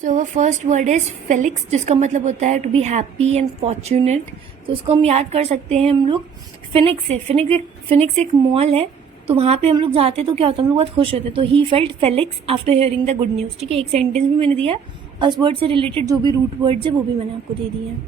So first word is Felix, जिसका मतलब होता है to be happy and fortunate. तो उसको हम याद कर सकते हैं हम लोग फिनिक्स से। फिनिक्स एक मॉल है, तो वहाँ पे हम लोग जाते तो क्या होता है, हम लोग बहुत खुश होते। तो he felt Felix after hearing the good news. ठीक है, एक सेंटेंस भी मैंने दिया और उस वर्ड से रिलेटेड जो भी रूट वर्ड्स है वो भी मैंने आपको दे दिए हैं।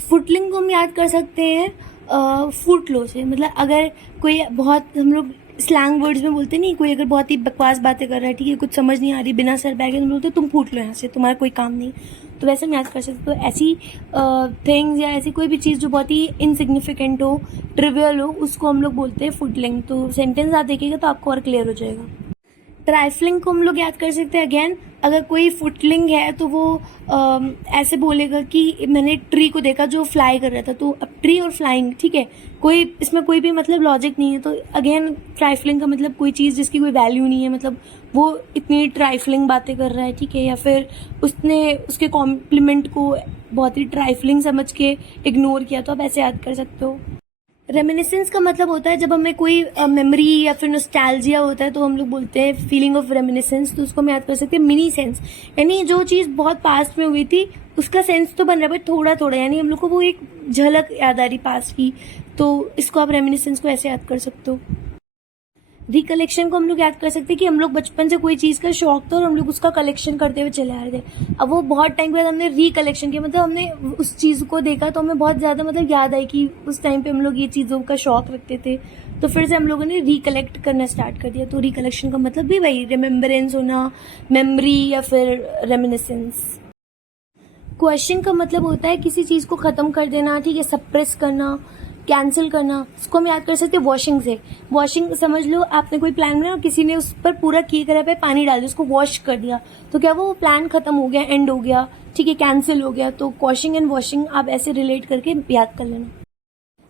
फुटलिंग को हम याद कर सकते हैं फुट लो से। मतलब अगर कोई बहुत, हम लोग स्लैंग वर्ड्स में बोलते नहीं, कोई अगर बहुत ही बकवास बातें कर रहा है, ठीक है, कुछ समझ नहीं आ रही, बिना सर बैगे, हम बोलते तुम फूट लो यहाँ से, तुम्हारा कोई काम नहीं। तो वैसे हम याद कर सकते। तो ऐसी थिंग्स या ऐसी कोई भी चीज़ जो बहुत ही इनसिग्निफिकेंट हो, ट्रिवियल हो, उसको हम लोग बोलते हैं फुटलिंग। तो सेंटेंस आप देखिएगा तो आपको और क्लियर हो जाएगा। ट्राइफलिंग को हम लोग याद कर सकते हैं। अगेन, अगर कोई फुटलिंग है तो वो ऐसे बोलेगा कि मैंने ट्री को देखा जो फ्लाई कर रहा था। तो अब ट्री और फ्लाइंग, ठीक है, कोई इसमें कोई भी मतलब लॉजिक नहीं है। तो अगेन ट्राइफलिंग का मतलब कोई चीज़ जिसकी कोई वैल्यू नहीं है, मतलब वो इतनी ट्राइफलिंग बातें कर रहा है, ठीक है, या फिर उसने उसके कॉम्प्लीमेंट को बहुत ही ट्राइफलिंग समझ के इग्नोर किया। तो आप ऐसे याद कर सकते हो। रेमिनिसेंस का मतलब होता है जब हमें कोई मेमोरी या फिर नॉस्टैल्जिया होता है तो हम लोग बोलते हैं फीलिंग ऑफ रेमिनिसेंस। तो उसको हम याद कर सकते हैं मिनी सेंस, यानी जो चीज़ बहुत पास्ट में हुई थी उसका सेंस तो बन रहा है बट थोड़ा थोड़ा, यानी हम लोग को वो एक झलक याद आ रही पास्ट की। तो इसको आप रेमिनिसेंस को ऐसे याद कर सकते हो। रिकलेक्शन को हम लोग याद कर सकते हैं कि हम लोग बचपन से कोई चीज़ का शौक था और हम लोग उसका कलेक्शन करते हुए चले आ रहे थे। अब वो बहुत टाइम के बाद हमने रिकलेक्शन किया, मतलब हमने उस चीज़ को देखा तो हमें बहुत ज़्यादा मतलब याद आई कि उस टाइम पे हम लोग ये चीज़ों का शौक रखते थे। तो फिर से हम लोगों ने रिकलेक्ट करना स्टार्ट कर दिया। तो रिकलेक्शन का मतलब भी वही रिमेम्बरेंस होना, मेमोरी या फिर रेमिनिसेंस। क्वेश्चन का मतलब होता है किसी चीज़ को ख़त्म कर देना, ठीक है, सप्रेस करना, कैंसिल करना। इसको हम याद कर सकते हैं वॉशिंग से। वॉशिंग समझ लो, आपने कोई प्लान बनाया और किसी ने उस पर पूरा की तरह पे पानी डाल दिया, उसको वॉश कर दिया, तो क्या वो प्लान खत्म हो गया, एंड हो गया, ठीक है, कैंसिल हो गया। तो क्वेश्चन एंड वॉशिंग आप ऐसे रिलेट करके याद कर लेना।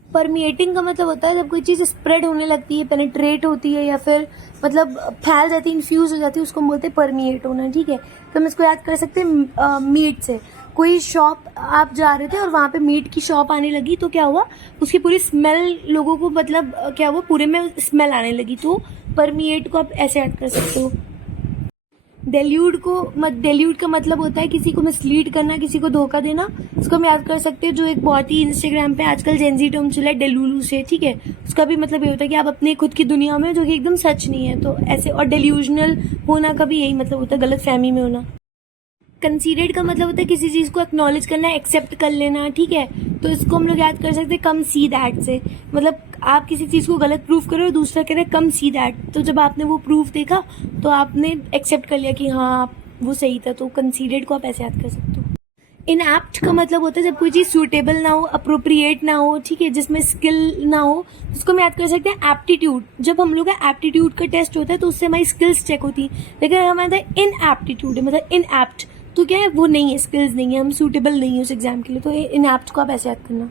परमिएटिंग का मतलब होता है जब कोई चीज़ स्प्रेड होने लगती है, पेनिट्रेट होती है या फिर मतलब फैल जाती है, इन्फ्यूज हो जाती है, उसको हम बोलते हैं परमिएट होना, ठीक है। तो हम इसको याद कर सकते हैं मीट से। कोई शॉप आप जा रहे थे और वहाँ पे मीट की शॉप आने लगी, तो क्या हुआ, उसकी पूरी स्मेल लोगों को मतलब क्या हुआ, पूरे में स्मेल आने लगी। तो परमिएट को आप ऐसे याद कर सकते हो। डेल्यूड का मतलब होता है किसी को मिसलीड करना, किसी को धोखा देना। इसको हम याद कर सकते हैं जो एक बहुत ही इंस्टाग्राम पे आजकल जेनजी टर्म चला है, डेलुलू से, ठीक है। उसका भी मतलब ये होता है कि आप अपने खुद की दुनिया में जो कि एकदम सच नहीं है, तो ऐसे। और डेल्यूजनल होना का भी यही मतलब होता है, गलत फहमी में होना। कंसीडर्ड का मतलब होता है किसी चीज़ को एक्नॉलेज करना, एक्सेप्ट कर लेना, ठीक है। तो इसको हम लोग याद कर सकते हैं कम सी दैट से। मतलब आप किसी चीज़ को गलत प्रूफ करो और दूसरा कह रहे कम सी दैट, तो जब आपने वो प्रूफ देखा तो आपने एक्सेप्ट कर लिया कि हाँ वो सही था। तो कंसीडर्ड को आप ऐसे याद कर सकते हो। इनएप्ट का मतलब होता है जब कोई चीज़ सूटेबल ना हो, अप्रोप्रिएट ना हो, ठीक है, जिसमें स्किल ना हो, उसको हम याद कर सकते हैं एप्टीट्यूड। जब हम लोग का एप्टीट्यूड का टेस्ट होता है तो उससे हमारी स्किल्स चेक होती है, लेकिन हमारा इनएप्टीट्यूड है, मतलब इनएप्ट, तो क्या है, वो नहीं है, स्किल्स नहीं है, हम सूटेबल नहीं है उस एग्जाम के लिए। तो इनएप्ट को आप ऐसे याद करना।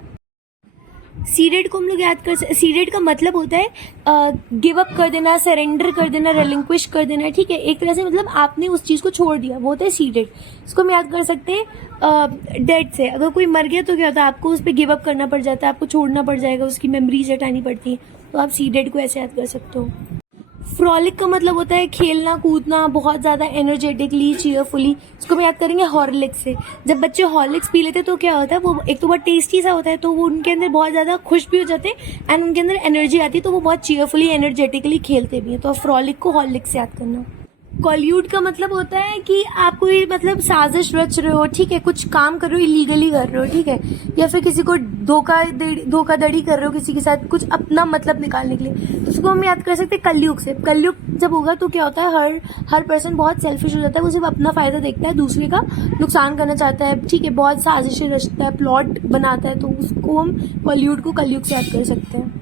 सीडेड को हम लोग याद कर सकते। सीडेड का मतलब होता है गिव अप कर देना, सरेंडर कर देना, रिलिंक्विश कर देना, ठीक है, एक तरह से मतलब आपने उस चीज़ को छोड़ दिया, वो होता है सीडेड। इसको हम याद कर सकते हैं डेड से। अगर कोई मर गया तो क्या होता है, आपको उस पर गिव अप करना पड़ जाता है, आपको छोड़ना पड़ जाएगा, उसकी मेमोरीज हटानी पड़ती है। तो आप सीडेड को ऐसे याद कर सकते हो। फ्रॉलिक का मतलब होता है खेलना कूदना, बहुत ज़्यादा एनर्जेटिकली, चीयरफुली। इसको हम याद करेंगे हॉर्लिक्स से। जब बच्चे हॉर्लिक्स पी लेते हैं तो क्या होता है, वो एक तो बहुत टेस्टी सा होता है, तो वो उनके अंदर बहुत ज़्यादा खुश भी हो जाते हैं एंड उनके अंदर एनर्जी आती है, तो वो बहुत चीयरफुली, एनर्जेटिकली खेलते भी हैं। तो फ्रॉलिक को हॉर्लिक्स से याद करना। कॉल्यूड का मतलब होता है कि आप कोई मतलब साजिश रच रहे हो, ठीक है, कुछ काम कर रहे हो, इलीगली कर रहे हो, ठीक है, या फिर किसी को धोखाधड़ी कर रहे हो किसी के साथ, कुछ अपना मतलब निकालने के लिए। तो उसको हम याद कर सकते हैं कलयुग से। कलयुग जब होगा तो क्या होता है, हर पर्सन बहुत सेल्फिश हो जाता है, वो सिर्फ अपना फायदा देखता है, दूसरे का नुकसान करना चाहता है, ठीक है, बहुत साजिशें रचता है, प्लॉट बनाता है। तो उसको हम कॉल्यूड को कलयुग से याद कर सकते हैं।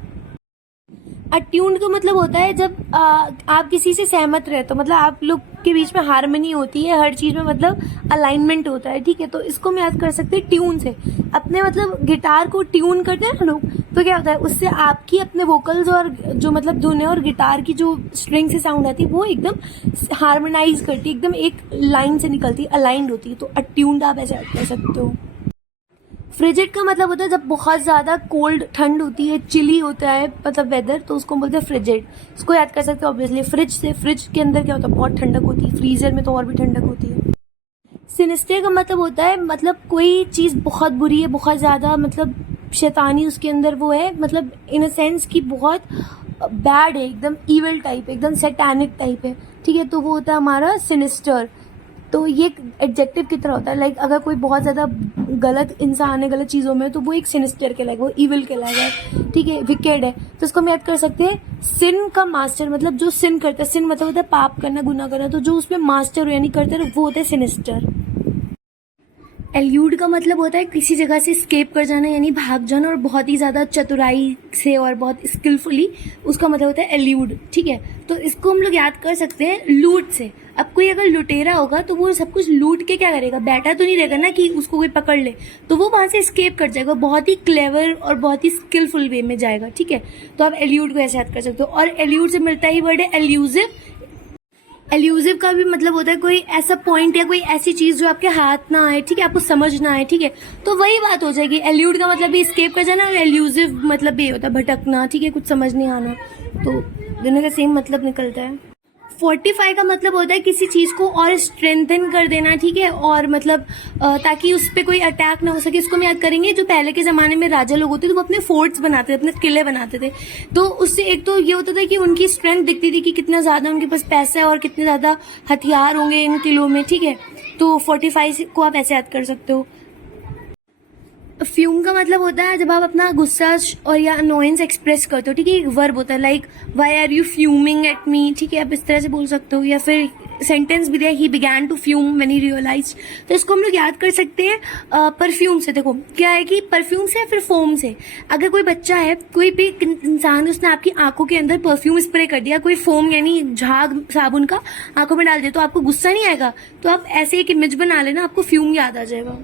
अट्यून्ड का मतलब होता है जब आप किसी से सहमत रहते हो, तो मतलब आप लोग के बीच में हार्मनी होती है, हर चीज़ में मतलब अलाइनमेंट होता है, ठीक है। तो इसको हम याद कर सकते हैं ट्यून से। अपने मतलब गिटार को ट्यून करते हैं ना लोग, तो क्या होता है, उससे आपकी अपने वोकल्स और जो मतलब धुन है और गिटार की जो स्ट्रिंग से साउंड आती है वो एकदम हार्मोनाइज करती है, एकदम एक लाइन से निकलती है, अलाइंड होती है। तो अट्यून्ड आप ऐसे याद कर सकते हो। फ्रिजिड का मतलब होता है जब बहुत ज़्यादा कोल्ड, ठंड होती है, चिली होता है मतलब वेदर, तो उसको बोलते हैं फ्रिजिड। इसको याद कर सकते हो ऑब्वियसली फ्रिज से। फ्रिज के अंदर क्या होता है, बहुत ठंडक होती है, फ्रीजर में तो और भी ठंडक होती है। सिनिस्टर का मतलब होता है मतलब कोई चीज़ बहुत बुरी है, बहुत ज़्यादा मतलब शैतानी उसके अंदर वो है, मतलब इन अ सेंस कि बहुत बैड है, एकदम ईविल टाइप, एकदम सैटानिक टाइप है, ठीक है। तो वो होता है हमारा सिनिस्टर। तो ये एक एडजेक्टिव की तरह होता है, लाइक अगर कोई बहुत ज़्यादा गलत इंसान है, गलत चीज़ों में, तो वो एक सिनिस्टर कहलाएगा, वो ईविल कहलाएगा, ठीक है, विकेड है। तो इसको हम याद कर सकते हैं सिन का मास्टर, मतलब जो सिन करता है, सिन मतलब होता है पाप करना, गुनाह करना, तो जो उसमें मास्टर हो यानी करता है वो होता है सिनिस्टर। एल्यूड का मतलब होता है किसी जगह से स्केप कर जाना यानी भाग जाना, और बहुत ही ज़्यादा चतुराई से और बहुत स्किलफुली, उसका मतलब होता है एल्यूड, ठीक है। तो इसको हम लोग याद कर सकते हैं लूट से। अब कोई अगर लुटेरा होगा तो वो सब कुछ लूट के क्या करेगा, बैठा तो नहीं रहेगा ना कि उसको कोई पकड़ ले, तो वो वहां से स्केप कर जाएगा, बहुत ही क्लेवर और बहुत ही स्किलफुल वे में जाएगा, ठीक है। तो आप एल्यूड को ऐसे याद कर सकते हो। और एल्यूड से मिलता ही वर्ड है एल्यूजिव। एल्यूजिव का भी मतलब होता है कोई ऐसा पॉइंट या कोई ऐसी चीज जो आपके हाथ ना आए, ठीक है, आपको समझ ना आए, ठीक है। तो वही बात हो जाएगी, एल्यूड का मतलब भी स्केप कर जाना और एल्यूजिव मतलब भी होता है भटकना, ठीक है, कुछ समझ नहीं आना। तो दोनों का सेम मतलब निकलता है। फोर्टिफाई का मतलब होता है किसी चीज को और स्ट्रेंथन कर देना, ठीक है, और मतलब ताकि उस पर कोई अटैक ना हो सके। इसको हम याद करेंगे, जो पहले के जमाने में राजा लोग होते थे वो अपने फोर्ट्स बनाते थे, अपने किले बनाते थे। तो उससे एक तो ये होता था कि उनकी स्ट्रेंथ दिखती थी कि कितना ज्यादा उनके पास पैसा है और कितने ज्यादा हथियार होंगे इन किलों में, ठीक है। तो फोर्टिफाई को आप ऐसे याद कर सकते हो। फ्यूम का मतलब होता है जब आप अपना गुस्सा और या अनोयंस एक्सप्रेस करते हो, ठीक है, एक वर्ब होता है, like why are you fuming at me, ठीक है, आप इस तरह से बोल सकते हो। या फिर सेंटेंस भी दिया, he began to fume when he realised, तो इसको हम लोग याद कर सकते हैं परफ्यूम से। देखो क्या है कि परफ्यूम से या फिर फोम से, अगर कोई बच्चा है, कोई भी इंसान, उसने आपकी आंखों के अंदर परफ्यूम स्प्रे कर दिया, कोई फोम यानी झाग साबुन का आंखों में डाल दिया, तो आपको गुस्सा नहीं आएगा। तो आप ऐसे एक इमेज बना लेना, आपको फ्यूम याद आ जाएगा।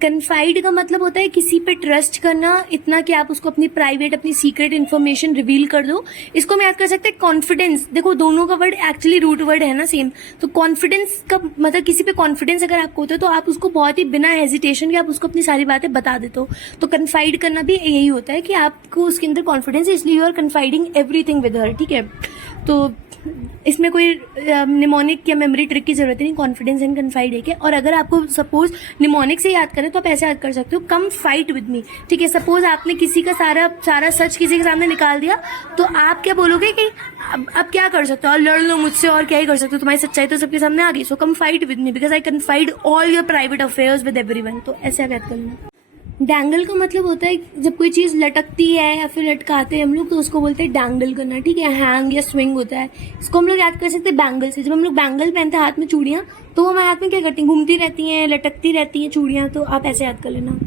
कन्फाइड का मतलब होता है किसी पे ट्रस्ट करना इतना कि आप उसको अपनी प्राइवेट, अपनी सीक्रेट इन्फॉर्मेशन रिवील कर दो। इसको हम याद कर सकते हैं कॉन्फिडेंस। देखो दोनों का वर्ड एक्चुअली रूट वर्ड है ना सेम, तो कॉन्फिडेंस का मतलब किसी पे कॉन्फिडेंस अगर आपको होता है तो आप उसको बहुत ही बिना हेजिटेशन के आप उसको अपनी सारी बातें बता देते हो। तो कन्फाइड करना भी यही होता है कि आपको उसके अंदर कॉन्फिडेंस है, इसलिए you are confiding everything with her, ठीक है। तो इसमें कोई निमोनिक या मेमोरी ट्रिक की जरूरत नहीं, कॉन्फिडेंस एंड कन्फाइड है के। और अगर आपको सपोज निमोनिक से याद करें तो आप ऐसे याद कर सकते हो, कम फाइट विद मी, ठीक है। सपोज आपने किसी का सारा सच किसी के सामने निकाल दिया, तो आप क्या बोलोगे कि अब क्या कर सकते हो, और लड़ लो मुझसे, और क्या ही कर सकते हो, तुम्हारी सच्चाई तो सबके सामने आ गई। So come fight with me because I confided all your private affairs with everyone. तो ऐसे याद करना। डैंगल का मतलब होता है जब कोई चीज लटकती है या फिर लटकाते हैं हम लोग, तो उसको बोलते हैं डैंगल करना, ठीक है। हैंग या स्विंग होता है, इसको हम लोग याद कर सकते हैं बैंगल से। जब हम लोग बैंगल पहनते हैं हाथ में चूड़ियां, तो वो हमारे हाथ में क्या करती हैं, घूमती रहती हैं, लटकती रहती हैं चूड़ियां, तो आप ऐसे याद कर लेना।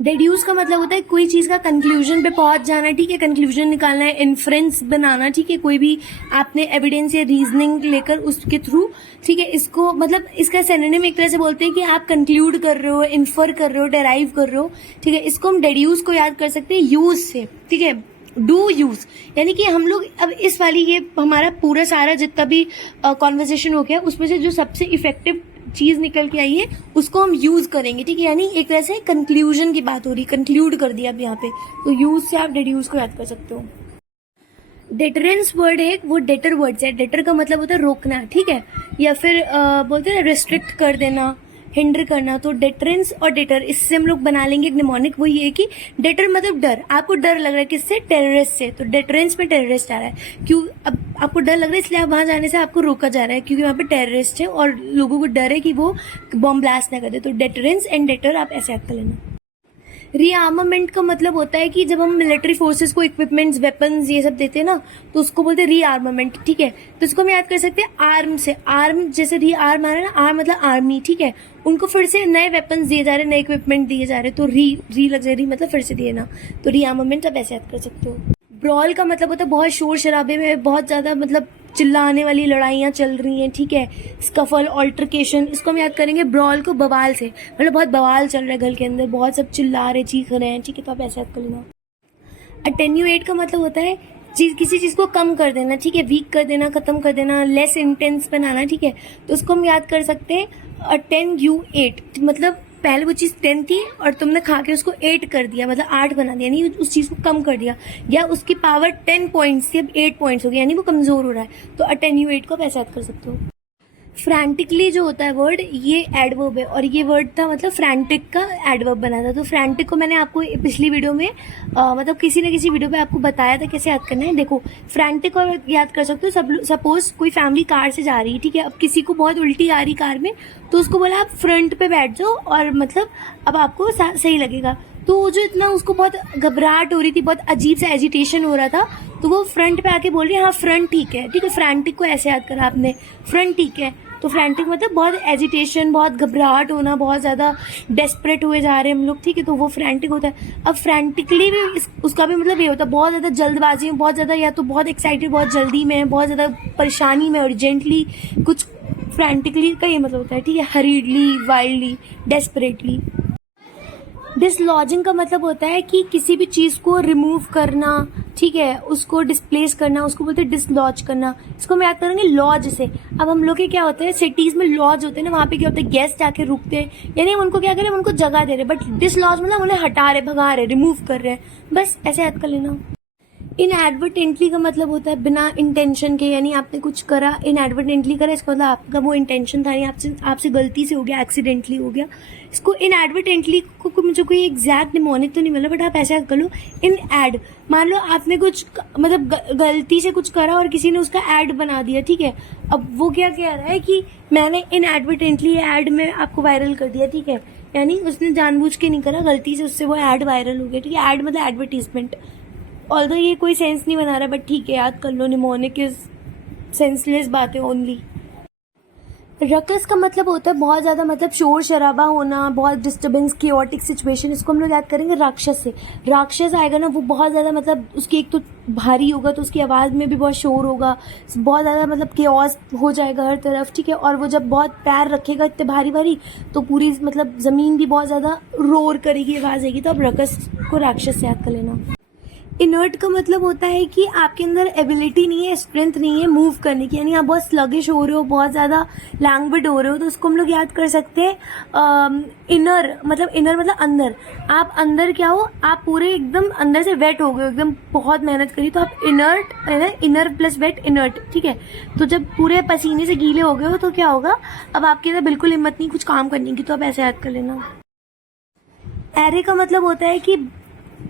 डेड्यूस का मतलब होता है कोई चीज का कंक्लूजन पे पहुंच जाना, ठीक है, कंक्लूजन निकालना है, इन्फ्रेंस बनाना, ठीक है, कोई भी आपने एविडेंस या रीजनिंग लेकर उसके थ्रू, ठीक है। इसको मतलब इसका सिनोनिम एक तरह से बोलते हैं कि आप कंक्लूड कर रहे हो, इन्फर कर रहे हो, डेराइव कर रहे हो, ठीक है। इसको हम डेड्यूस को याद कर सकते हैं यूज से, ठीक है, डू यूज, यानी कि हम लोग अब इस वाली ये हमारा पूरा सारा जितना भी कॉन्वर्सेशन हो गया उसमें से जो सबसे इफेक्टिव चीज निकल के आई है उसको हम यूज करेंगे, ठीक है। यानी एक तरह से कंक्लूजन की बात हो रही, कंक्लूड कर दिया अब यहाँ पे, तो यूज से आप डेड्यूस को याद कर सकते हो। डेटरेंस वर्ड है, वो डेटर वर्ड से, डेटर का मतलब होता है रोकना, ठीक है, या फिर बोलते हैं रिस्ट्रिक्ट कर देना, हिंडर करना। तो डेटरेंस और डेटर, इससे हम लोग बना लेंगे एक निमोनिक। वो ये कि डेटर मतलब डर, आपको डर लग रहा है किससे, टेररिस्ट से, तो डेटरेंस में टेररिस्ट आ रहा है। क्यों, अब आपको डर लग रहा है इसलिए आप वहां जाने से आपको रोका जा रहा है, क्योंकि वहां पे टेररिस्ट है और लोगों को डर है कि वो बॉम्ब ब्लास्ट ना कर दे। तो डेटरेंस एंड डेटर आप ऐसे याद कर लेना। रीआर्मामेंट का मतलब होता है कि जब हम मिलिट्री फोर्सेस को इक्विपमेंट्स, वेपन्स ये सब देते हैं ना, तो उसको बोलते हैं रीआर्मामेंट, ठीक है। तो इसको हम याद कर सकते हैं आर्म से। आर्म जैसे रीआर्म आ रहा है ना, आर्म मतलब आर्मी, ठीक है, उनको फिर से नए वेपन्स दिए जा रहे हैं, नए इक्विपमेंट दिए जा रहे हैं, तो री लग्जरी मतलब फिर से दिए ना, तो रीआर्मामेंट आप ऐसे याद कर सकते हो। ब्रॉल का मतलब होता है बहुत शोर शराबे में, बहुत ज्यादा मतलब चिल्लाने वाली लड़ाइयाँ चल रही हैं, ठीक है, स्कफल, ऑल्टरकेशन, इसको हम याद करेंगे ब्रॉल को बवाल से, मतलब बहुत बवाल चल रहा है घर के अंदर, बहुत सब चिल्ला रहे, चीख रहे हैं, ठीक है, तो आप ऐसे याद कर लेना। अटेन्यूएट का मतलब होता है किसी चीज को कम कर देना, ठीक है, वीक कर देना, खत्म कर देना, लेस इंटेंस बनाना, ठीक है। तो उसको हम याद कर सकते हैं अटेन्यूएट, मतलब पहले वो चीज 10 थी और तुमने खा के उसको 8 कर दिया, मतलब 8 बना दिया, यानी उस चीज को कम कर दिया, या उसकी पावर 10 पॉइंट्स थी अब 8 पॉइंट्स हो गई, यानी वो कमजोर हो रहा है। तो अटेन्यूएट को आप ऐसे याद कर सकते हो। फ्रैंटिकली जो होता है वर्ड, ये एडवर्ब है और ये वर्ड था मतलब फ्रैंटिक का एडवर्ब बना था। तो फ्रैंटिक को मैंने आपको पिछली वीडियो में मतलब किसी न किसी वीडियो पे आपको बताया था कैसे याद करना है। देखो फ्रैंटिक और याद कर सकते हो। सब सपोज कोई फैमिली कार से जा रही है, ठीक है, अब किसी को बहुत उल्टी आ रही कार में, तो उसको बोला आप फ्रंट पे बैठ जाओ और मतलब अब आपको सही लगेगा। तो वो जो इतना उसको बहुत घबराहट हो रही थी, बहुत अजीब सा एजिटेशन हो रहा था, तो वो फ्रंट पे आके बोल रही है हाँ फ्रंट ठीक है। ठीक है, फ्रैंटिक को ऐसे याद करा आपने, फ्रंट ठीक है। तो फ्रैंटिक मतलब बहुत एजिटेशन, बहुत घबराहट होना, बहुत ज्यादा डेस्परेट हुए जा रहे हैं हम लोग, ठीक है, तो वो फ्रैंटिक होता है। अब फ्रैंटिकली भी उसका भी मतलब ये होता है बहुत ज्यादा जल्दबाजी में, बहुत ज्यादा या तो बहुत एक्साइटेड, बहुत जल्दी में, बहुत ज्यादा परेशानी में, अर्जेंटली कुछ। फ्रैंटिकली का ये मतलब होता है, ठीक है, हरीडली, वाइल्डली, डेस्परेटली। डिसलॉजिंग का मतलब होता है कि किसी भी चीज को रिमूव करना, ठीक है, उसको डिस्प्लेस करना, उसको बोलते हैं डिसलॉज करना। इसको हम याद करेंगे लॉज से। अब हम लोग के क्या होता है, सिटीज में लॉज होते हैं ना, वहां पे क्या होता है, गेस्ट आके रुकते हैं, यानी हम उनको क्या करें, हम उनको जगह दे रहे। बट डिसलॉज मतलब उन्हें हटा रहे, भगा रहे, रिमूव कर रहे हैं, बस ऐसे याद कर लेना। इनएडवर्टेंटली का मतलब होता है बिना इंटेंशन के, यानी आपने कुछ करा, इनएडवर्टेंटली करा, इसका मतलब आपका वो इंटेंशन था नहीं, आपसे गलती से हो गया, एक्सीडेंटली हो गया। इसको इनएडवर्टेंटली को मुझे कोई एग्जैक्ट निमोनिक तो नहीं मिला, बट आप ऐसे याद कर लो, इन एड, मान लो आपने कुछ मतलब गलती से कुछ करा और किसी ने उसका एड बना दिया, ठीक है, अब वो क्या कह रहा है कि मैंने इनएडवर्टेंटली एड में आपको वायरल कर दिया, ठीक है, यानी उसने जानबूझ के नहीं करा, गलती से उससे वो एड वायरल हो गया, ठीक है। एड मतलब एडवर्टीजमेंट। ऑल्दो ये कोई सेंस नहीं बना रहा, बट ठीक है, याद कर लो, निमोनिक इज सेंसलेस बातें ओनली। रकस का मतलब होता है बहुत ज्यादा मतलब शोर शराबा होना, बहुत डिस्टर्बेंस, कियोटिक सिचुएशन। इसको हम लोग याद करेंगे राक्षस से। राक्षस आएगा ना, वो बहुत ज्यादा मतलब उसकी एक तो भारी होगा, तो उसकी आवाज में भी बहुत शोर होगा, बहुत ज्यादा मतलब केओस हो जाएगा हर तरफ, ठीक है। और वो जब बहुत पैर रखेगा इतने भारी भारी, तो पूरी मतलब जमीन भी बहुत ज्यादा रोर करेगी, आवाज आएगी। तो अब रकस को राक्षस से याद कर लेना। इनर्ट का मतलब होता है कि आपके अंदर एबिलिटी नहीं है, स्ट्रेंथ नहीं है मूव करने की, यानी आप बहुत स्लगिश हो रहे हो, बहुत ज्यादा लैंग्विड हो रहे हो, तो उसको हम लोग याद कर सकते हैं इनर मतलब अंदर। आप अंदर क्या हो, आप पूरे एकदम अंदर से वेट हो गए, एकदम बहुत मेहनत करी, तो आप इनर्ट है ना, इनर प्लस वेट इनर्ट, ठीक है। तो जब पूरे पसीने से गीले हो गए हो तो क्या होगा, अब आपके अंदर बिल्कुल हिम्मत नहीं कुछ काम करने की, तो आप ऐसे याद कर लेना। एरे का मतलब होता है कि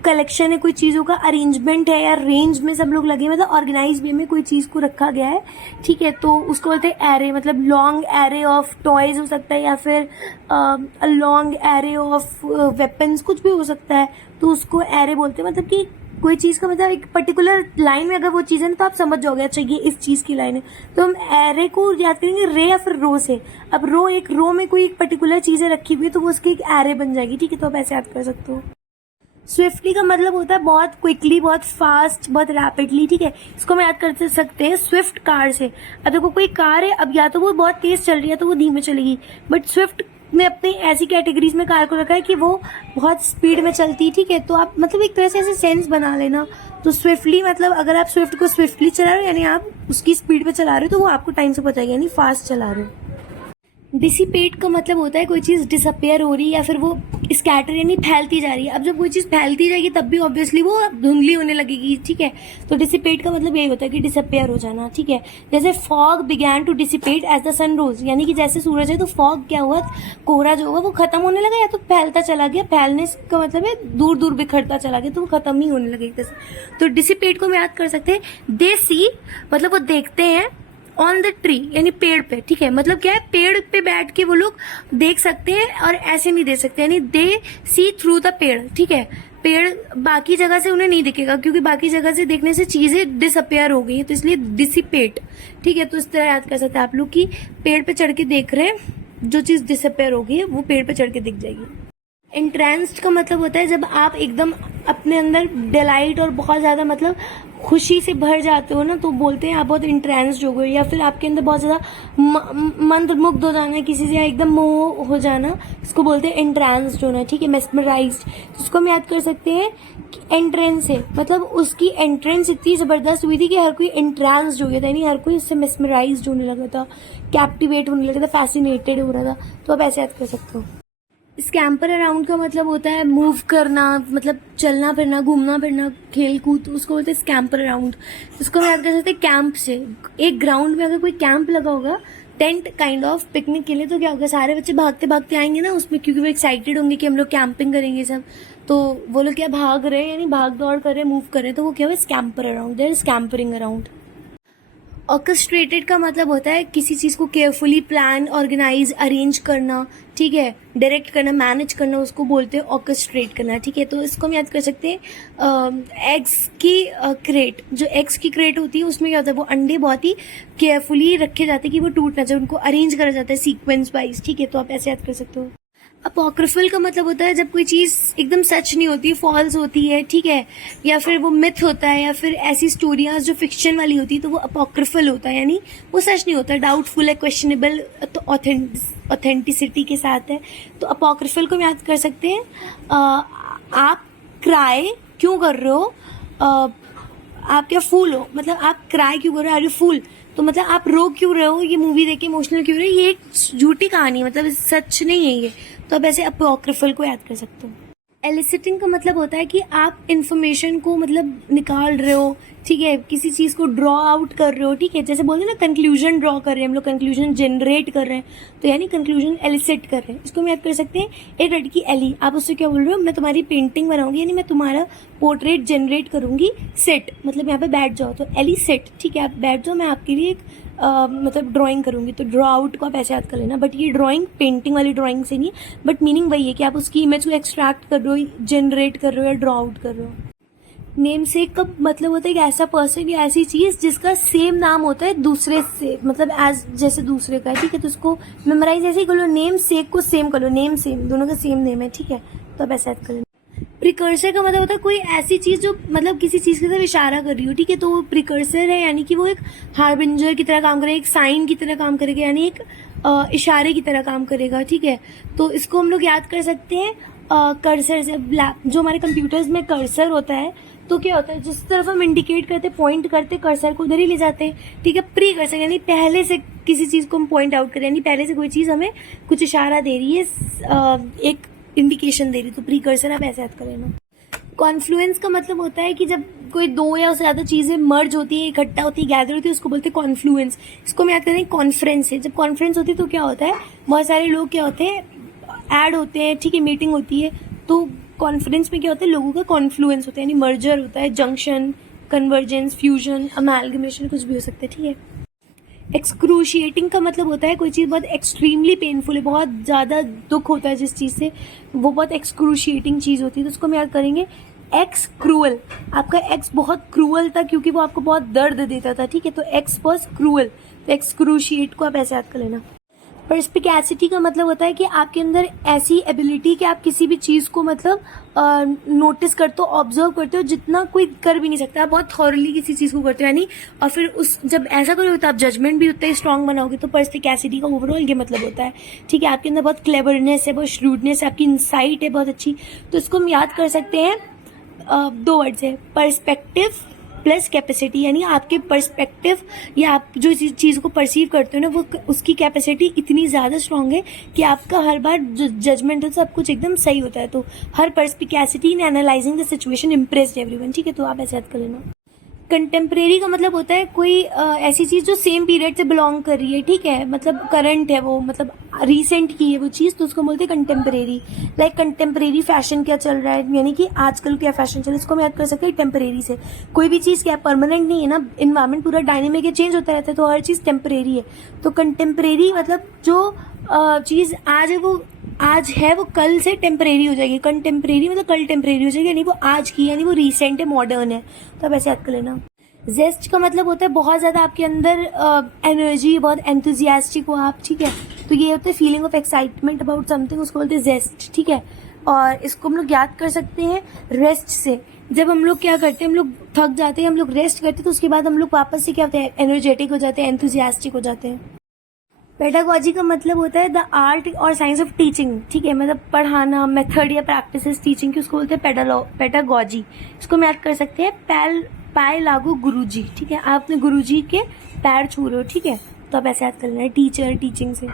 कलेक्शन है कोई चीजों का, अरेंजमेंट है या रेंज में सब लोग लगे, मतलब ऑर्गेनाइज वे में कोई चीज को रखा गया है, ठीक है, तो उसको बोलते हैं एरे। मतलब लॉन्ग एरे ऑफ टॉयज हो सकता है, या फिर लॉन्ग एरे ऑफ वेपन्स, कुछ भी हो सकता है, तो उसको एरे बोलते हैं। मतलब कि कोई चीज का मतलब एक पर्टिकुलर लाइन में अगर वो चीज है ना, तो आप समझ जाओगे अच्छा ये इस चीज की लाइन है, तो हम एरे को याद करेंगे रे या फिर रो से। अब एक रो में कोई एक पर्टिकुलर चीजें रखी हुई है, तो वो उसकी एक एरे बन जाएगी, ठीक है, तो आप ऐसे याद कर सकते हो। स्विफ्टली का मतलब होता है बहुत क्विकली, बहुत फास्ट, बहुत रैपिडली, ठीक है। इसको हम याद कर सकते हैं स्विफ्ट कार से। अब देखो कोई कार है, अब या तो वो बहुत तेज चल रही है तो वो धीमे चलेगी, बट स्विफ्ट ने अपनी ऐसी कैटेगरीज में कार को रखा है कि वो बहुत स्पीड में चलती है, ठीक है। तो आप मतलब एक तरह से ऐसे सेंस बना लेना। तो स्विफ्टली मतलब अगर आप स्विफ्ट को स्विफ्टली चला रहे हो, यानी आप उसकी स्पीड पे चला रहे हो, तो वो आपको टाइम से पता है, यानी फास्ट चला रहे हो। डिसिपेट का मतलब होता है कोई चीज डिसअपेयर हो रही है या फिर वो स्कैटर यानी फैलती जा रही है। अब जब कोई चीज फैलती जाएगी तब भी ऑब्वियसली वो धुंधली होने लगेगी, ठीक है। तो डिसिपेट का मतलब यही होता है कि डिसअपेयर हो जाना, ठीक है। जैसे fog began to dissipate as the sun rose, यानी कि जैसे सूरज है तो फॉग क्या हुआ, कोहरा जो हुआ वो खत्म होने लगा, या तो फैलता चला गया। फैलने का मतलब है दूर दूर बिखरता चला गया, तो वो खत्म ही होने लगे जैसे। तो डिसिपेट को हम याद कर सकते हैं दे सी, मतलब वो देखते हैं, ऑन द ट्री यानी पेड़ पे, ठीक है। मतलब क्या है, पेड़ पे बैठ के वो लोग देख सकते हैं और ऐसे नहीं देख सकते, यानी दे सी थ्रू द पेड़, ठीक है। पेड़ बाकी जगह से उन्हें नहीं दिखेगा, क्योंकि बाकी जगह से देखने से चीजें डिसअपेयर हो गई है, तो इसलिए डिसिपेट, ठीक है। तो इस तरह याद कर सकते हैं आप लोग कि पेड़ पे चढ़ के देख रहे हैं, जो चीज डिसअपेयर हो गई है वो पेड़ पे चढ़ के दिख जाएगी। एंट्रेंस्ड का मतलब होता है जब आप एकदम अपने अंदर डिलाइट और बहुत ज्यादा मतलब खुशी से भर जाते हो ना, तो बोलते हैं आप बहुत इंट्रेंस्ड हो गए, या फिर आपके अंदर बहुत ज्यादा मंत्रमुग्ध हो जाना है किसी से, या एकदम मोह हो जाना, इसको बोलते हैं एंट्रेंस्ड होना, ठीक है, मेस्मराइज्ड। इसको हम याद कर सकते हैं कि एंट्रेंस है, मतलब उसकी एंट्रेंस इतनी जबरदस्त हुई थी कि हर कोई एंट्रेंस्ड हो गया था, यानी हर कोई उससे मेस्मराइज्ड होने लगा था, कैप्टिवेट होने लगा था, फैसिनेटेड हो रहा था, तो आप ऐसे याद कर सकते हो। स्कैम्पर अराउंड का मतलब होता है मूव करना, मतलब चलना फिरना, घूमना फिरना, खेल कूद, उसको बोलते हैं स्कैम्पर अराउंड। इसको हम याद कर सकते हैं कैंप से। एक ग्राउंड में अगर कोई कैंप लगा होगा टेंट काइंड ऑफ पिकनिक के लिए। तो क्या होगा, सारे बच्चे भागते भागते आएंगे ना उसमें, क्योंकि वो एक्साइटेड होंगे कि हम लोग कैंपिंग करेंगे सब। तो वो लोग क्या भाग रहे हैं, यानी भाग दौड़ कर रहे हैं, मूव कर रहे हैं, तो वो क्या हुआ, scamper around, there scampering around. Orchestrated का मतलब होता है किसी चीज़ को केयरफुली प्लान, ऑर्गेनाइज, अरेंज करना, ठीक है, डायरेक्ट करना, मैनेज करना, उसको बोलते हैं ऑर्केस्ट्रेट करना, ठीक है। तो इसको हम याद कर सकते हैं एग्स की क्रेट, जो एग्स की क्रेट होती है उसमें क्या होता है, वो अंडे बहुत ही केयरफुली रखे जाते हैं कि वो टूट ना जाए, उनको अरेंज करा जाता है सीक्वेंस वाइज, ठीक है। तो आप ऐसे याद कर सकते हो। अपोक्रिफल का मतलब होता है जब कोई चीज़ एकदम सच नहीं होती, फॉल्स होती है, ठीक है, या फिर वो मिथ होता है, या फिर ऐसी स्टोरियाँ जो फिक्शन वाली होती है, तो वो अपोक्रिफल होता है, यानी वो सच नहीं होता, डाउटफुल है, क्वेश्चनेबल, तो ऑथेंटिसिटी के साथ है। तो अपोक्रिफल को हम याद कर सकते हैं आप क्राई क्यों कर रहे हो, आप क्या फूल हो, मतलब आप क्राई क्यों कर रहे हो, आर यू फूल, तो मतलब आप रो क्यों रहे हो, ये मूवी देख के इमोशनल क्यों रहे हो, ये एक झूठी कहानी है, मतलब सच नहीं है ये। तो आप ऐसे अपोक्रिफल को याद कर सकते हो। एलिसिटिंग का मतलब होता है कि आप इन्फॉर्मेशन को मतलब निकाल रहे हो, ठीक है, किसी चीज़ को ड्रॉ आउट कर रहे हो, ठीक है, जैसे बोलते हैं ना कंक्लूजन ड्रॉ कर रहे हैं हम लोग, कंक्लूजन जनरेट कर रहे हैं, तो यानी कंक्लूजन एलिसिट कर रहे हैं। इसको हम याद कर सकते हैं, एक लड़की एली, आप उससे क्या बोल रहे हो, मैं तुम्हारी पेंटिंग बनाऊंगी, यानी मैं तुम्हारा पोर्ट्रेट जनरेट करूंगी, सेट मतलब यहाँ पे बैठ जाओ, तो एली सेट, ठीक है, आप बैठ जाओ, मैं आपके लिए एक मतलब ड्राइंग करूंगी। तो ड्रॉ आउट को आप ऐसे याद कर लेना, बट ये ड्राइंग पेंटिंग वाली ड्राइंग से नहीं, बट मीनिंग वही है कि आप उसकी इमेज को एक्सट्रैक्ट कर रहे हो, जनरेट कर रहे हो या ड्रॉ आउट कर रहे हो। नेम सेक का मतलब होता है कि ऐसा पर्सन या ऐसी चीज़ जिसका सेम नाम होता है दूसरे से, मतलब एज जैसे दूसरे का, ठीक है, तो उसको मेमोराइज ऐसे ही कर लो, नेम सेक को सेम कर लो, नेम सेम, दोनों का सेम नेम है, ठीक है, तो आप ऐसा याद कर लेना। प्रिकर्सर का मतलब होता है कोई ऐसी चीज़ जो मतलब किसी चीज़ की तरफ इशारा कर रही हो, ठीक है, तो वो प्रिकर्सर है, यानी कि वो एक हार्बिंजर की तरह काम करेगा, एक साइन की तरह काम करेगा, यानी एक इशारे की तरह काम करेगा, ठीक है। तो इसको हम लोग याद कर सकते हैं कर्सर से, जो हमारे कंप्यूटर्स में कर्सर होता है, तो क्या होता है, जिस तरफ हम इंडिकेट करते, पॉइंट करते, कर्सर को उधर ही ले जाते हैं, ठीक है। प्री कर्सर यानी पहले से किसी चीज़ को हम पॉइंट आउट करें, यानी पहले से कोई चीज़ हमें कुछ इशारा दे रही है, एक इंडिकेशन दे रही, तो प्री कर्सर आप ऐसे याद कर लेना। कॉन्फ्लुएंस का मतलब होता है कि जब कोई दो या उससे ज़्यादा चीज़ें मर्ज होती है, इकट्ठा होती है, गैदर होती है, उसको बोलते हैं कॉन्फ्लुएंस। इसको हम याद करें कॉन्फ्रेंस है, जब कॉन्फ्रेंस होती है तो क्या होता है, बहुत सारे लोग क्या होते हैं, ऐड होते हैं, ठीक है, मीटिंग होती है, तो कॉन्फ्रेंस में क्या होता है, लोगों का कॉन्फ्लुएंस होता है, यानी मर्जर होता है, जंक्शन, कन्वर्जेंस, फ्यूजन, अमैलगमेशन, कुछ भी हो सकता है, ठीक है। एक्सक्रूशिएटिंग का मतलब होता है कोई चीज़ बहुत एक्सट्रीमली पेनफुल है, बहुत ज़्यादा दुख होता है जिस चीज़ से, वो बहुत एक्सक्रूशिएटिंग चीज़ होती है, तो उसको हम याद करेंगे एक्स क्रूअल। आपका एक्स बहुत क्रूअल था क्योंकि वो आपको बहुत दर्द देता था, ठीक है, तो एक्स वॉज क्रूअल, तो एक्सक्रूशिएट को आप ऐसे याद कर लेना। पर्सपिकैसिटी का मतलब होता है कि आपके अंदर ऐसी एबिलिटी कि आप किसी भी चीज़ को मतलब नोटिस करते हो, ऑब्जर्व करते हो, जितना कोई कर भी नहीं सकता, आप बहुत थॉरली किसी चीज़ को करते हो, यानी और फिर उस जब ऐसा करोगे तो आप जजमेंट भी उतना ही स्ट्रांग बनाओगे, तो पर्सपिकैसिटी का ओवरऑल ये मतलब होता है, ठीक है, आपके अंदर बहुत क्लेवरनेस है, बहुत श्रूडनेस है, आपकी इंसाइट है बहुत अच्छी, तो इसको हम याद कर सकते हैं दो वर्ड्स है, पर्सपेक्टिव प्लस कैपेसिटी, यानी आपके पर्सपेक्टिव या आप जो चीज़ को परसीव करते हो ना, वो उसकी कैपेसिटी इतनी ज़्यादा स्ट्रांग है कि आपका हर बार जो जजमेंट है सब कुछ एकदम सही होता है, तो her perspicacity in analyzing the situation impressed everyone, ठीक है, तो आप ऐसे याद कर लेना। कंटेम्प्रेरी का मतलब होता है कोई ऐसी चीज़ जो सेम पीरियड से बिलोंग कर रही है, ठीक है, मतलब करंट है वो, मतलब रिसेंट की है वो चीज़, तो उसको बोलते हैं कंटेम्प्रेरी। लाइक कंटेम्प्रेरी फैशन क्या चल रहा है, यानी कि आजकल क्या फैशन चल रहा है, इसको हम याद कर सकते हैं टेम्परेरी से। कोई भी चीज़ क्या परमानेंट नहीं है ना, इन्वायरमेंट पूरा डायनेमिक है, चेंज होता रहता है, तो हर चीज़ टेम्परेरी है। तो कंटेम्प्रेरी मतलब जो चीज़ आज है वो कल से टेम्परेरी हो जाएगी, कंटेम्परेरी मतलब कल टेम्परेरी हो जाएगी, यानी वो आज की, यानी वो रिसेंट है, मॉडर्न है, तो आप ऐसे याद कर लेना। जेस्ट का मतलब होता है बहुत ज़्यादा आपके अंदर एनर्जी, बहुत एंथुजियास्टिक हो आप, ठीक है, तो ये होता है feeling of excitement about something, उसको बोलते हैं जेस्ट, ठीक है। और इसको हम लोग याद कर सकते हैं रेस्ट से, जब हम लोग क्या करते हैं, हम लोग थक जाते हैं, हम लोग रेस्ट करते हैं, तो उसके बाद हम लोग वापस से क्या होते हैं, एनर्जेटिक हो जाते हैं, एंथुजियास्टिक हो जाते हैं। पेडागोजी का मतलब होता है द आर्ट और साइंस ऑफ टीचिंग, ठीक है, मतलब पढ़ाना, मेथड या प्रैक्टिसेस टीचिंग की, उसको बोलते हैं पेडागोजी। इसको हम याद कर सकते हैं पाए लागू गुरुजी, ठीक है, आपने गुरुजी के पैर छू रहे हो, ठीक है, तो आप ऐसे याद कर लेना, टीचर टीचिंग से।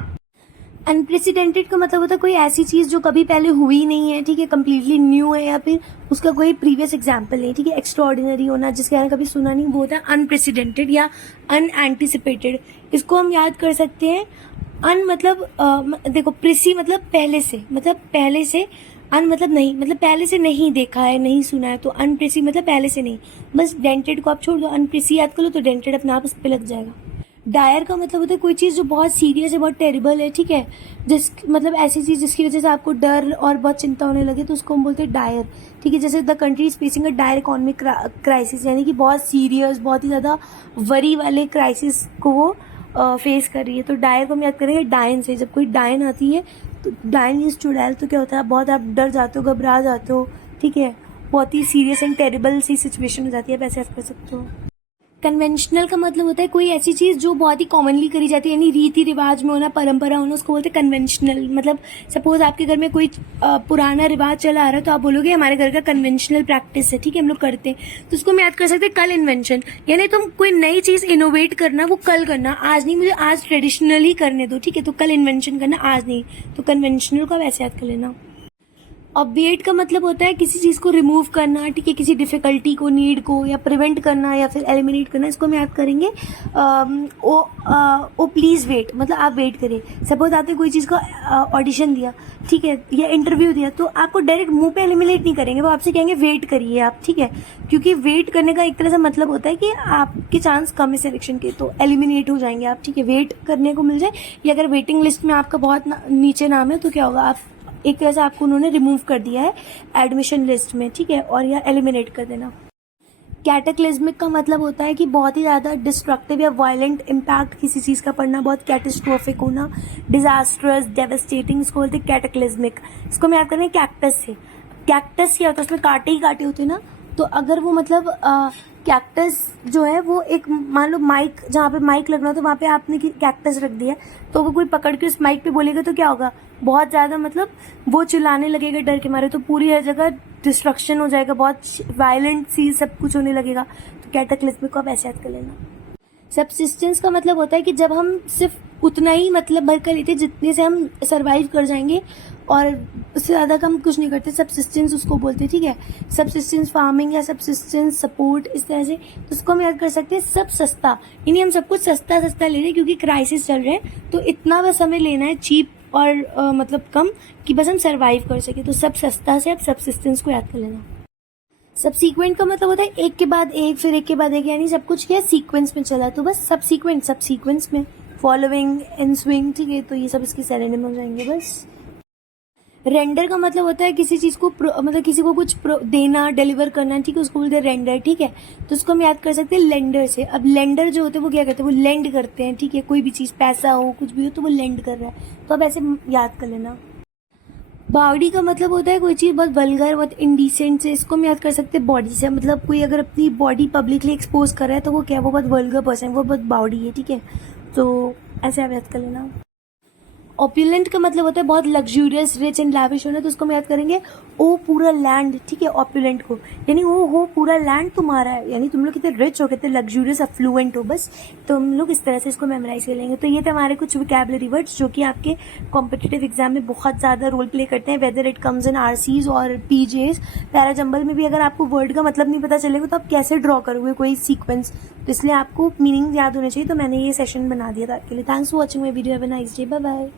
अनप्रेसिडेंटेड का मतलब होता है कोई ऐसी चीज़ जो कभी पहले हुई नहीं है, ठीक है, कम्प्लीटली न्यू है, या फिर उसका कोई प्रीवियस एग्जाम्पल नहीं, ठीक है, एक्स्ट्रॉर्डिनरी होना जिसके बारे में कभी सुना नहीं, वो होता है अनप्रेसिडेंटेड या अनएंटिसिपेटेड। इसको हम याद कर सकते हैं। अन मतलब देखो, प्रेसी मतलब पहले से, अन मतलब नहीं, मतलब पहले से नहीं देखा है, नहीं सुना है, तो अनप्रेसी मतलब पहले से नहीं। बस डेंटेड को आप छोड़ दो, अनप्रेसी याद कर लो तो डेंटेड अपने आप उस पर लग जाएगा। डायर का मतलब होता है कोई चीज़ जो बहुत सीरियस है, बहुत टेरिबल है, ठीक है, जिस मतलब ऐसी चीज़ जिसकी वजह से आपको डर और बहुत चिंता होने लगे, तो उसको हम बोलते हैं डायर, ठीक है। जैसे the country is facing a dire economic crisis, यानी कि बहुत सीरियस, बहुत ही ज़्यादा वरी वाले क्राइसिस को वो फेस कर रही है। तो डायर को हम याद करेंगे डायन से। जब कोई डायन आती है तो डायन इज टू डायल, तो क्या होता है, बहुत आप डर जाते हो, घबरा जाते हो, ठीक है, बहुत ही सीरियस एंड टेरिबल सी सिचुएशन हो जाती है, आप ऐसे कर सकते हो। कन्वेंशनल का मतलब होता है कोई ऐसी चीज़ जो बहुत ही कॉमनली करी जाती है, यानी रीति रिवाज में होना, परंपरा होना, उसको बोलते हैं कन्वेंशनल। मतलब सपोज आपके घर में कोई पुराना रिवाज चला आ रहा है, तो आप बोलोगे हमारे घर का कन्वेंशनल प्रैक्टिस है, ठीक है, हम लोग करते हैं, तो उसको हम याद कर सकते हैं कल इन्वेंशन। यानी तुम कोई नई चीज़ इनोवेट करना, वो कल करना, आज नहीं, मुझे आज ट्रेडिशनल ही करने दो, ठीक है, तो कल इन्वेंशन करना, आज नहीं, तो कन्वेंशनल को वैसे याद कर लेना। ऑब्विएट का मतलब होता है किसी चीज़ को रिमूव करना, ठीक है, किसी डिफिकल्टी को, नीड को, या प्रिवेंट करना या फिर एलिमिनेट करना। इसको हम याद करेंगे ओ प्लीज़ वेट, मतलब आप वेट करिए। सपोज आपने कोई चीज़ का ऑडिशन दिया, ठीक है, या इंटरव्यू दिया, तो आपको डायरेक्ट मुंह पे एलिमिनेट नहीं करेंगे, वो आपसे कहेंगे वेट करिए आप, ठीक है, क्योंकि वेट करने का एक तरह से मतलब होता है कि आपके चांस कम है सिलेक्शन के, तो एलिमिनेट हो जाएंगे आप, ठीक है, वेट करने को मिल जाए। या अगर वेटिंग लिस्ट में आपका बहुत नीचे नाम है, तो क्या होगा, आप एक तरह से आपको उन्होंने रिमूव कर दिया है एडमिशन लिस्ट में, ठीक है, और या एलिमिनेट कर देना। कैटेक्लिज्मिक का मतलब होता है कि बहुत ही ज़्यादा डिस्ट्रक्टिव या वायलेंट इम्पैक्ट किसी चीज़ का पड़ना, बहुत कैटेस्ट्रोफिक होना, डिजास्ट्रस, डेवस्टेटिंग, इसको बोलते हैं कैटेक्लिज्मिक। इसको हम याद करें कैक्टस से। कैक्टस क्या होता है, उसमें कांटे ही कांटे होते हैं ना, तो अगर वो मतलब कैक्टस जो है वो एक, मान लो माइक, जहाँ पे माइक लगना हो तो वहाँ पे आपने कैक्टस रख दिया, तो वो कोई पकड़ के उस माइक पे बोलेगा तो क्या होगा, बहुत ज़्यादा मतलब वो चिल्लाने लगेगा डर के मारे, तो पूरी हर जगह डिस्ट्रक्शन हो जाएगा, बहुत वायलेंट सी सब कुछ होने लगेगा। तो कैटेक्लिज्मिक को आप ऐसे याद कर लेना। सबसिस्टेंस का मतलब होता है कि जब हम सिर्फ उतना ही मतलब भर कर लेते जितने से हम सरवाइव कर जाएंगे, और उससे ज़्यादा कम कुछ नहीं करते, सबसिस्टेंस उसको बोलते हैं, ठीक है। सबसिस्टेंस फार्मिंग या सबसिस्टेंस सपोर्ट, इस तरह से। तो उसको हम याद कर सकते हैं सब सस्ता, यानी हम सब कुछ सस्ता सस्ता ले रहे हैं क्योंकि क्राइसिस चल रहे हैं, तो इतना बस हमें लेना है चीप और मतलब कम, कि बस हम सरवाइव कर सके। तो सब सस्ता से आप सबसिस्टेंस को याद कर लेना। सबसीक्वेंट का मतलब होता है एक के बाद एक, फिर एक के बाद एक, यानी सब कुछ क्या सीक्वेंस में चला, तो बस सबसीक्वेंट, सब सीक्वेंस में, फॉलोइंग, इन स्विंग, ठीक है, तो ये सब इसके सिनोनिम हो जाएंगे बस। रेंडर का मतलब होता है किसी चीज़ को मतलब किसी को कुछ देना, डिलीवर करना, ठीक है, उसको बोलते हैं रेंडर, ठीक है। तो उसको हम याद कर सकते हैं लेंडर से। अब लेंडर जो होते हैं वो क्या करते हैं, वो लेंड करते हैं, ठीक है, कोई भी चीज़, पैसा हो, कुछ भी हो, तो वो लेंड कर रहा है, तो अब ऐसे याद कर लेना। बावड़ी का मतलब होता है कोई चीज़ बहुत वल्गर, बहुत इंडिसेंट से, इसको हम याद कर सकते हैं बॉडी से। मतलब कोई अगर अपनी बॉडी पब्लिकली एक्सपोज कर रहा है तो वो क्या, वो बहुत वल्गर पर्सन, वो बहुत बावड़ी है, ठीक है, तो ऐसे आप याद कर लेना। ऑप्युलेंट का मतलब होता है बहुत लग्जूरियस, रिच एंड लैविश होना, तो उसको हम याद करेंगे ओ पूरा लैंड, ठीक है, ऑप्युलेंट को, यानी वो हो पूरा लैंड तुम्हारा है, यानी तुम लोग कितने रिच हो, कितने लग्जूरियस, अफ्लुएंट हो, बस। तो हम लोग इस तरह से इसको मेमोराइज कर लेंगे। तो ये थे हमारे कुछ वोकैबुलरी वर्ड्स जो कि आपके कॉम्पिटिटिव एग्जाम में बहुत ज़्यादा रोल प्ले करते हैं, whether it comes in RCs और पीजेस। पैराजंबल में भी अगर आपको वर्ड का मतलब नहीं पता चलेगा तो आप कैसे ड्रॉ करोगे कोई सीक्वेंस, तो इसलिए आपको मीनिंग याद होने चाहिए। तो मैंने ये सेशन बना दिया था आपके लिए। Thanks for watching my video, have a nice day, bye bye.